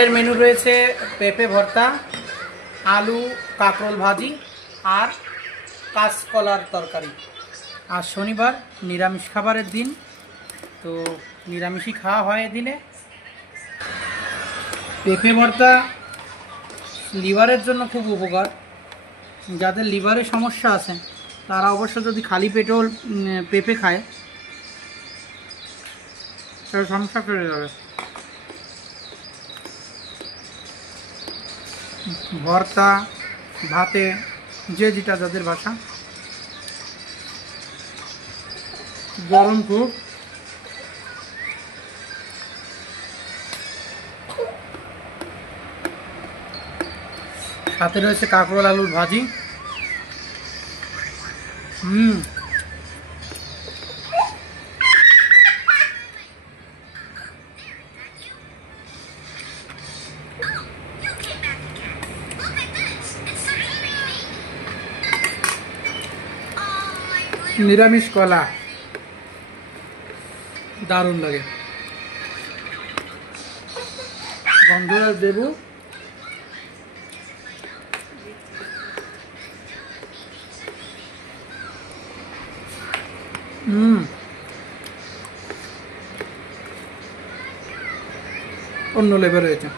এর মেনু রয়েছে পেঁপে ভর্তা, আলু কাঁকরোল ভাজি আর কাঁচকলার তরকারি। আর শনিবার নিরামিষ খাবারের দিন, তো নিরামিষই খাওয়া হয় এদিনে। পেঁপে ভর্তা লিভারের জন্য খুব উপকার। যাদের লিভারের সমস্যা আছে তারা অবশ্য যদি খালি পেটেও পেঁপে খায় তার সমস্যা কেটে যাবে। ভর্তা ভাতে যে যেটা যাদের ভাষা। গরম খুব। সাথে রয়েছে কাঁকরোল আলুর ভাজি। নিরামিষ কলা দারুণ লাগে। গন্ধরাজ লেবু, অন্য লেভেল হয়েছে।